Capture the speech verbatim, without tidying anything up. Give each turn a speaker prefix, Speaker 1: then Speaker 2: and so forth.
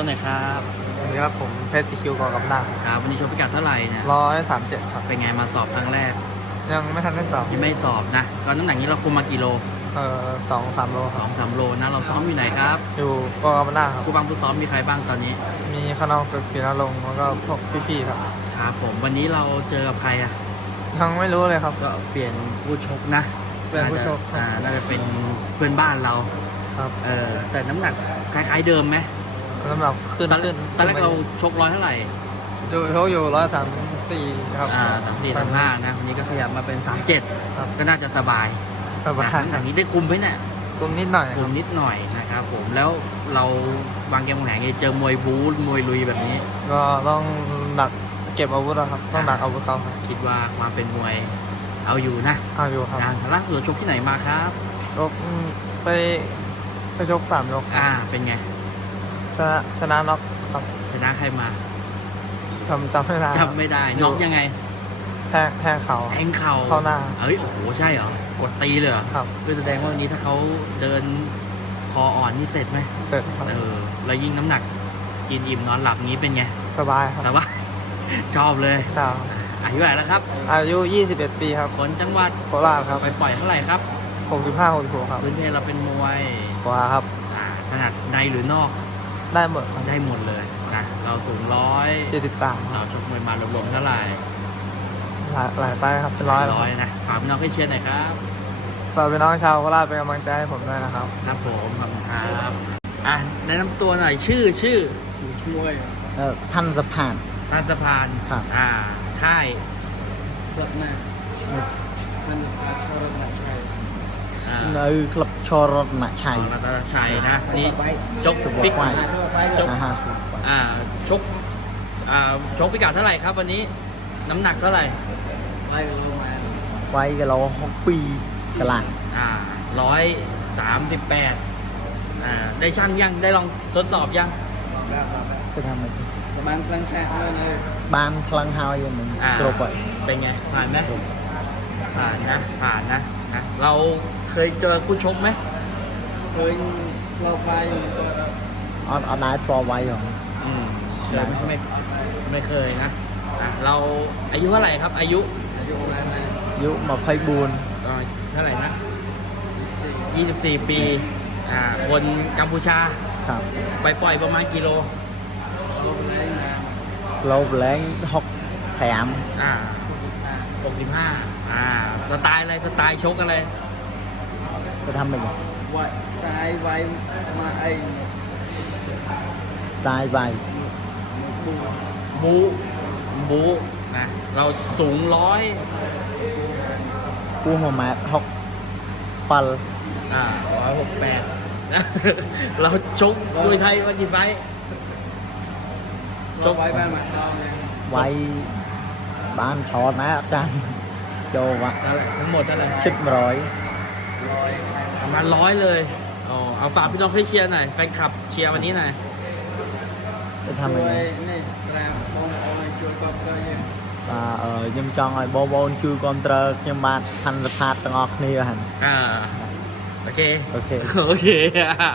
Speaker 1: หน่อยครับ
Speaker 2: สวัสดีครับผมเพชรซีคิวกอกับหน้า
Speaker 1: ครับวันนี้ชกพิกัดเท่าไหร่เนี่ย
Speaker 2: ร้อยสามเจ็ดครับ
Speaker 1: เป็นไงมาสอบครั้งแรก
Speaker 2: ยังไม่ทันได้สอบ
Speaker 1: ยังไม่สอบนะก็น้ำหนักนี้เราคุมมากี่โล
Speaker 2: เอ่อสองสามโลค
Speaker 1: ส
Speaker 2: รั
Speaker 1: อบ งสามโลนะเราซ้อมอยู่ไหนครับ
Speaker 2: อยู่กอกับหน้าครับ
Speaker 1: ผู้บังผู้ซ้อมมีใครบ้างตอนนี้
Speaker 2: มีขนองศึกศรีนรงค์แล้วก็พวกพี่ๆครับ
Speaker 1: ครับผมวันนี้เราเจอกับใครอ่ะ
Speaker 2: ยังไม่รู้เลยครับ
Speaker 1: ก็เปลี่ยนผู้ชกนะ
Speaker 2: เปลี่ยนผู้ชก
Speaker 1: อ่าน่าจะเป็นเพื่อนบ้านเรา
Speaker 2: ครับ
Speaker 1: เออแต่น้ำหนักคล้ายๆเดิมไหม
Speaker 2: สำหรับขึ้น
Speaker 1: ตอน
Speaker 2: ขึ้น
Speaker 1: ตอนแรกเราชกร้อยเท่าไหร่
Speaker 2: อยู่เขาอยู่ร้อยสามสี่ครับ
Speaker 1: อ่าสามสี่สามห้านะวันนี้ก็ขยับมาเป็นสามเจ็ด
Speaker 2: ครับ
Speaker 1: ก็น่าจะสบาย
Speaker 2: สบาย
Speaker 1: น้ำหนักนี้ได้คุมไหมเนี่ย
Speaker 2: กลุ่มนิดหน่อยค
Speaker 1: คุ
Speaker 2: รับ
Speaker 1: มนิดหน่อยนะครับผมแล้วเราวางเกมวางแผนไงเจอมวยบู๊มวยลุยแบบนี้
Speaker 2: ก็ต้องหนักเก็บอาวุธนะครับ ต้องหนักอาวุธเขาครับ
Speaker 1: คิดว่าความเป็นมวยเอาอยู่นะ
Speaker 2: เอาอยู่ครับ
Speaker 1: งานล่าสุดชกที่ไหนมาครับ
Speaker 2: ยกไปไปชกสามยก
Speaker 1: อ่าเป็นไง
Speaker 2: ชนะชนะน็อกครับ
Speaker 1: ชนะใครมา
Speaker 2: จำจำไม่ได้ครับ
Speaker 1: จำไม่ได้น็อกยังไง
Speaker 2: แทงแทงเขา
Speaker 1: แทงเข่า
Speaker 2: เข้าหน้า
Speaker 1: เอ้ยโอ้โหใช่เหรอกดตีเลยเหรอ
Speaker 2: ครับ
Speaker 1: เพื่อแสดงว่าวันนี้ถ้าเขาเดินคออ่อนนี่เสร็จไหม
Speaker 2: เสร็จครับ
Speaker 1: เออแล้วยิ่งน้ำหนักกินอิ่มนอนหลับงี้เป็นไง
Speaker 2: สบายครับ
Speaker 1: แต่ว่า ชอบเลย
Speaker 2: ใช่
Speaker 1: อายุเท่าไหร่แล้วครับ
Speaker 2: อายุยี่สิบเอ็ดปีครับ
Speaker 1: คนจังหวัด
Speaker 2: โคราชครับ
Speaker 1: ไปปล่อยเท่าไหร่ครับ
Speaker 2: หกสิบห้า หกสิบหกครับ
Speaker 1: พื้นเพเราเป็นมวย
Speaker 2: ขวาครับ
Speaker 1: อ่าถนัดในหรือนอก
Speaker 2: ได้หมดครับ
Speaker 1: ได้หมดเลยนะเราสูงร้อย
Speaker 2: เจ็ดสิบสาม
Speaker 1: เราชกมวยมารวมๆเท่าไหร่
Speaker 2: หลายหลายไฟล์ครับ เป็นร้อยแล้ว
Speaker 1: ร้อยนะฝากพี่น้องให้เชียร์หน่อยครับ
Speaker 2: ฝากพี่น้องชาวโคราชเป็นกำลังใจให้ผมด้วยนะครับ
Speaker 1: ครับผมขอบคุณครับอ่ะแนะนำตัวหน่อยชื่อชื่อ
Speaker 2: ช่วย
Speaker 3: เอ่อพันสะพาน
Speaker 1: ตาสะพาน
Speaker 3: ครับ
Speaker 1: อ่าค่าย
Speaker 2: รัตนามันอาชรนาชัย
Speaker 1: อ่า
Speaker 3: ในคลับชรณชัย
Speaker 1: รัตนชัยนะนี่ชก
Speaker 3: สบาย
Speaker 1: พิก
Speaker 3: ไว้
Speaker 1: ชก
Speaker 3: นะฮะสูงไฟ
Speaker 1: อ่าชกอ่าชกพิกัดเท่าไหร่ครับวันนี้น้ำหนักเท่าไหร่
Speaker 2: ไล่ลงมา
Speaker 3: ไว้กับเราหกปีกะหลัง
Speaker 1: อ่าร้อยสามสิบแปดอ่าได้ช่างยังได้ลองทดสอบยัง
Speaker 2: ตอบแล้วตอบแล้ว
Speaker 3: ไปทำอะไร
Speaker 2: ประมาณกลางแสนเลย
Speaker 3: บ้านคลังเฮาอย่างมึง
Speaker 1: อ่า
Speaker 3: กรบไป
Speaker 1: เป็นไงผ่านไหมผ่านนะผ่านนะนะเราเคยเจอคู่ชกไหม
Speaker 2: เคยเราไปก็
Speaker 3: ออนออนไลน์ปอไว้ของ
Speaker 1: อืมเคยไหมไม่ไม่เคยนะอ่ะเราอายุเท่าไหร่ครับ อายุ
Speaker 2: อายุประมาณนั้น
Speaker 3: ยุมาไพบูล
Speaker 1: เอ่อเท่าไหร่นะยี่สิบสี่ปีอ่าคนกัมพูชา
Speaker 3: ครับ
Speaker 1: ไปปล่อยประมาณกิโล
Speaker 2: เราไปไล่มา
Speaker 3: เราแรงหกแถม
Speaker 1: อ่าหกสิบห้าอ่าสไตล์อะไรสไตล์ชกอะไร
Speaker 3: ไปทำอะไร
Speaker 2: วัดสไตล์ไว้มาไอ้
Speaker 3: สไตล์ใบ
Speaker 2: บู
Speaker 1: บูบูนะเราสูงร้อย
Speaker 3: กูหัวแมทหกปัล
Speaker 1: อ่าร้อยหกแปด เราชกมวยไทยมากี่ไฟท์
Speaker 2: จบไว้บ้างมาเราเนี่ย
Speaker 3: ไว้บ้านชอนะอาจารย์โจวะ
Speaker 1: เท่าไหร่ทั้งหมดเท่าไหร่
Speaker 3: ชิดร้อย
Speaker 2: ร้อย
Speaker 1: ประมาณร้อยเลยอ๋อเอาฝากพี่น้องให้เชียร์หน่อยแฟนคลับเชียร์วันนี้หน่อย
Speaker 3: ไปทำอะไร
Speaker 2: ช่วยนี่แรงบองออยช่วยก็ก็ยัง
Speaker 3: อ่าเออខ្ញុំចង់ឲ្យបងប្អូនជួយគ្រប់គ្រងខ្ញុំបាទផាន់សផាតទាំងអស់គ្នាហ្នឹង
Speaker 1: อ่าโอเค
Speaker 3: អូខេ
Speaker 1: โอเค